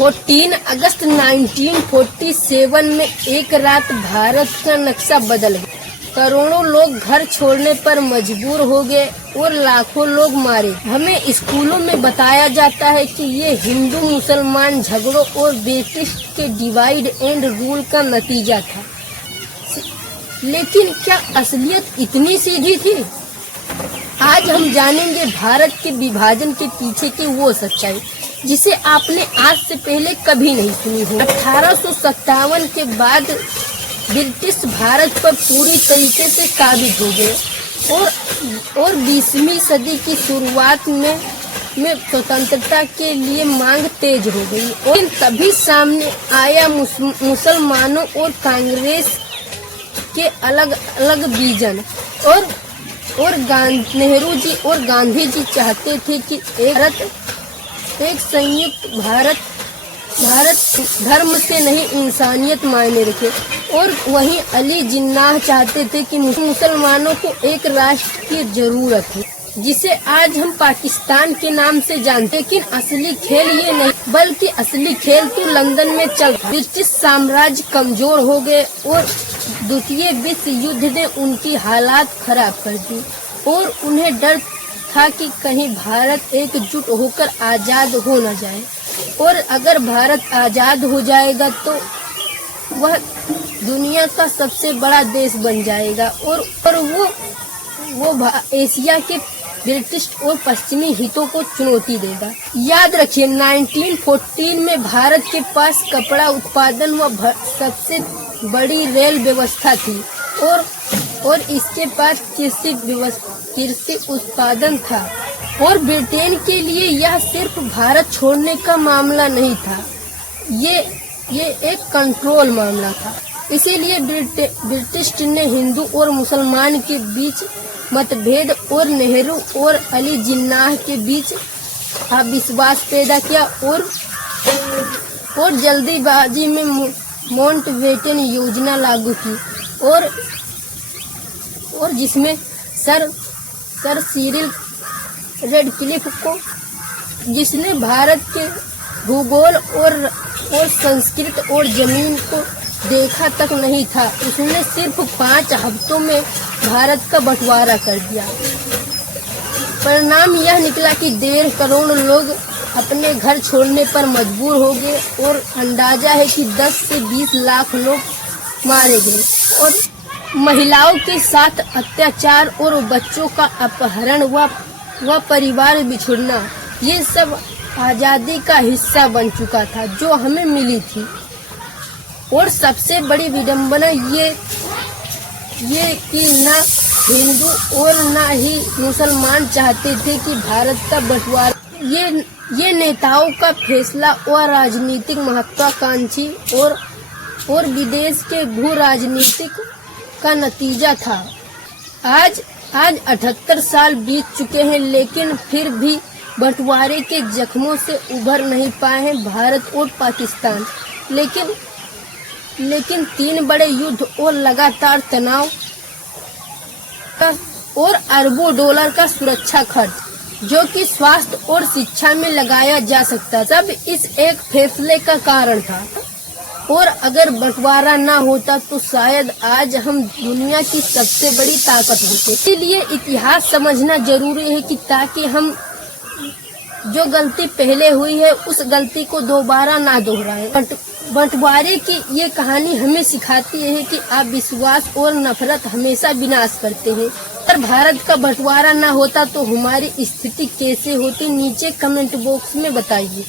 14 अगस्त 1947 में एक रात भारत का नक्शा बदल गया। करोड़ों लोग घर छोड़ने पर मजबूर हो गए और लाखों लोग मारे। हमें स्कूलों में बताया जाता है कि ये हिंदू मुसलमान झगड़ों और ब्रिटिश के डिवाइड एंड रूल का नतीजा था। लेकिन क्या असलियत इतनी सीधी थी? आज हम जानेंगे भारत के विभाजन के पीछे की वो सच्चाई जिसे आपने आज से पहले कभी नहीं सुनी हो। 1857 के बाद ब्रिटिश भारत पर पूरी तरीके से काबिज हो गए और 20वीं सदी की शुरुआत में स्वतंत्रता के लिए मांग तेज हो गई। और तभी सामने आया मुसलमानों और कांग्रेस के अलग अलग विजन। और नेहरू जी और गांधी जी चाहते थे कि एक संयुक्त भारत धर्म से नहीं इंसानियत मायने रखे। और वहीं अली जिन्नाह चाहते थे कि मुसलमानों को एक राष्ट्र की जरूरत है, जिसे आज हम पाकिस्तान के नाम से जानते। लेकिन असली खेल ये नहीं, बल्कि असली खेल तो लंदन में चल रहा। ब्रिटिश साम्राज्य कमजोर हो गए और द्वितीय विश्व युद्ध ने उनकी हालात खराब कर दी। और उन्हें डर था कि कहीं भारत एकजुट होकर आजाद हो न जाए। और अगर भारत आजाद हो जाएगा तो वह दुनिया का सबसे बड़ा देश बन जाएगा और वो एशिया के ब्रिटिश और पश्चिमी हितों को चुनौती देगा। याद रखिए, 1914 में भारत के पास कपड़ा उत्पादन व सबसे बड़ी रेल व्यवस्था थी और इसके पास कृषि उत्पादन था। और ब्रिटेन के लिए यह सिर्फ भारत छोड़ने का मामला नहीं था, ये एक कंट्रोल मामला था। इसीलिए ब्रिटिश ने हिंदू और मुसलमान के बीच मतभेद और नेहरू और अली जिन्नाह के बीच अविश्वास पैदा किया और जल्दीबाजी में माउंटबेटन योजना लागू की और जिसमें सर सिरिल रेडक्लिफ को, जिसने भारत के भूगोल और संस्कृत और जमीन को देखा तक नहीं था, उसने सिर्फ 5 हफ्तों में भारत का बंटवारा कर दिया। परिणाम यह निकला कि 1.5 करोड़ लोग अपने घर छोड़ने पर मजबूर हो गए और अंदाजा है कि 10 से 20 लाख लोग मारे गए। और महिलाओं के साथ अत्याचार और बच्चों का अपहरण व परिवार बिछुड़ना, ये सब आजादी का हिस्सा बन चुका था जो हमें मिली थी। और सबसे बड़ी विडंबना ये कि न हिंदू और न ही मुसलमान चाहते थे कि भारत का बंटवारा। ये नेताओं का फैसला और राजनीतिक महत्वाकांक्षी और विदेश के भू राजनीतिक का नतीजा था। आज 78 साल बीत चुके हैं, लेकिन फिर भी बंटवारे के जख्मों से उभर नहीं पाए हैं भारत और पाकिस्तान। लेकिन 3 बड़े युद्ध और लगातार तनाव और अरबों डॉलर का सुरक्षा खर्च जो कि स्वास्थ्य और शिक्षा में लगाया जा सकता, सब इस एक फैसले का कारण था। और अगर बंटवारा न होता तो शायद आज हम दुनिया की सबसे बड़ी ताकत होते। इसलिए इतिहास समझना जरूरी है कि ताकि हम जो गलती पहले हुई है उस गलती को दोबारा ना दोहराएं। बंटवारे की ये कहानी हमें सिखाती है कि अविश्वास और नफरत हमेशा विनाश करते हैं। अगर भारत का बंटवारा ना होता तो हमारी स्थिति कैसे होती, नीचे कमेंट बॉक्स में बताइए।